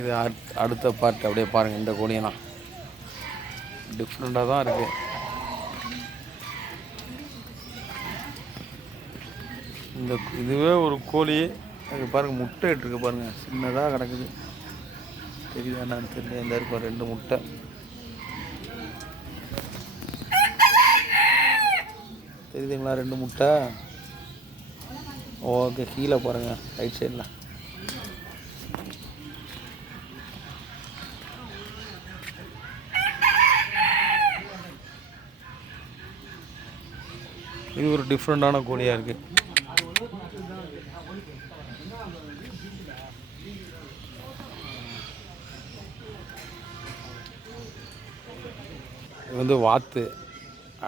இது அடுத்த பார்ட் அப்படியே பாருங்கள். இந்த கோழியெல்லாம் டிஃப்ரெண்ட்டாக தான் இருக்குது. இதுவே ஒரு கோழி. அது பாருங்கள், முட்டை இட்டுருக்கு பாருங்கள், சின்னதாக கிடக்குது. தெரியுதா என்னன்னு தெரியல. இந்த இருக்கும் 2 முட்டை. தெரியுதுங்களா 2 முட்டை? ஓகே, கீழே பாருங்கள் ரைட் சைடில். இது ஒரு டிஃப்ரெண்ட்டான கோழியாக இருக்குது. இது வந்து வாத்து.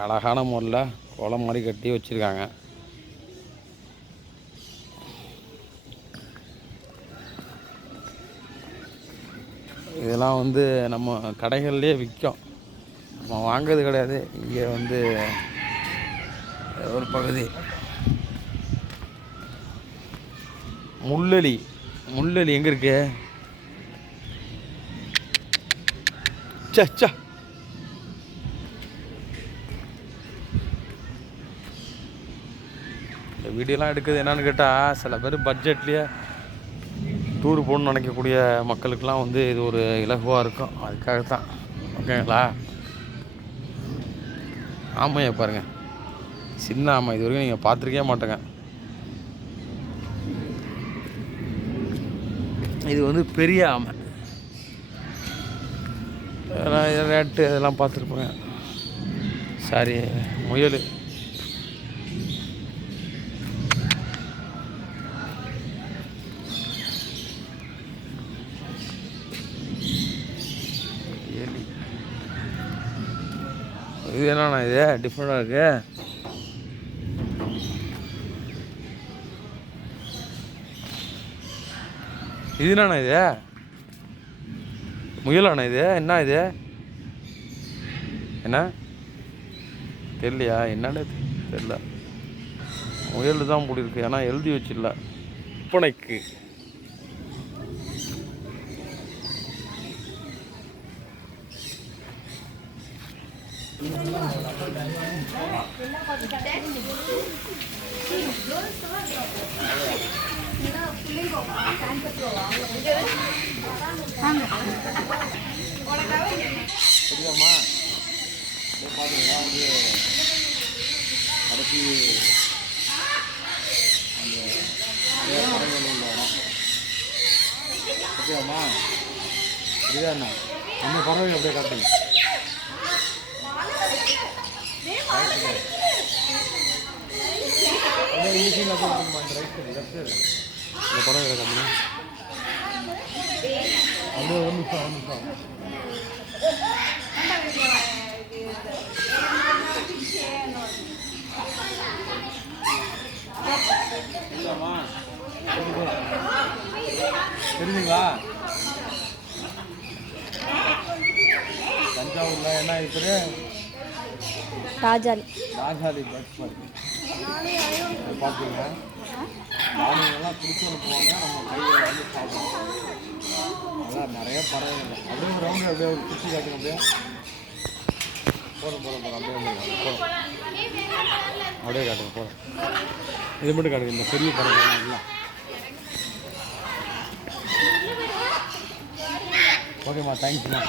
அழகான முறையில் குளம் மாதிரி கட்டி வச்சுருக்காங்க. இதெல்லாம் வந்து நம்ம கடைகள்லேயே விற்கும், நம்ம வாங்கிறது கிடையாது. இங்கே வந்து ஒரு பகுதி முள்ளெலி. முள்ளெலி எங்கே இருக்கு? சச்சா, இந்த வீடியோலாம் எடுக்குது என்னன்னு கேட்டால், சில பேர் பட்ஜெட்லேயே டூர் போகணுன்னு நினைக்கக்கூடிய மக்களுக்கெல்லாம் வந்து இது ஒரு இலகுவாக இருக்கும். அதுக்காகத்தான். ஓகேங்களா? ஆமையை பாருங்கள், சின்ன ஆமை. இது வரைக்கும் நீங்கள் பார்த்துருக்கே மாட்டேங்க. இது வந்து பெரிய ஆமை. ரேட்டு இதெல்லாம் பார்த்துருப்பேங்க. சாரி, முயல். இது என்னண்ணா இது டிஃப்ரெண்டாக இருக்கு? இது என்னண்ணா இது? முயலாண்ணா இது? என்ன இது? என்ன தெரியலையா? என்னன்னு தெரியல. முயல் தான் போட்டிருக்கு, ஏன்னா எழுதி வச்சிடல. விற்பனைக்கு தெரியாமா? பார்த்தீங்கன்னா வந்து கடைசி அந்த படங்கள் உள்ள இடம். ஓகேவாம்மா? இதுதாண்ணா நம்ம பறவை அப்படியே காட்டுங்க. இந்த பறவை காட்டுங்க. அப்படியே ஒரு நிமிஷம். தெரியுதுங்களா? தஞ்சாவூர்ல என்ன இருக்குது? ராஜாளி பஸ் பார்த்தீங்க. தானியெல்லாம் பிடிச்சி அனுப்புவாங்க, நம்ம கையில் வந்து சாப்பிடுவோம். அதான் நிறைய பறவைகள். அப்படியே ஒரு ரவுண்டு அப்படியே ஒரு சுற்றி காட்டுங்க. அப்படியே போதும் அப்படியே போதும். அப்படியே காட்டுங்க, போதும். இது மட்டும் காட்டுங்க, இந்த பெரிய பறவைகள் இல்லை. ஓகேம்மா, தேங்க்ஸ்மா.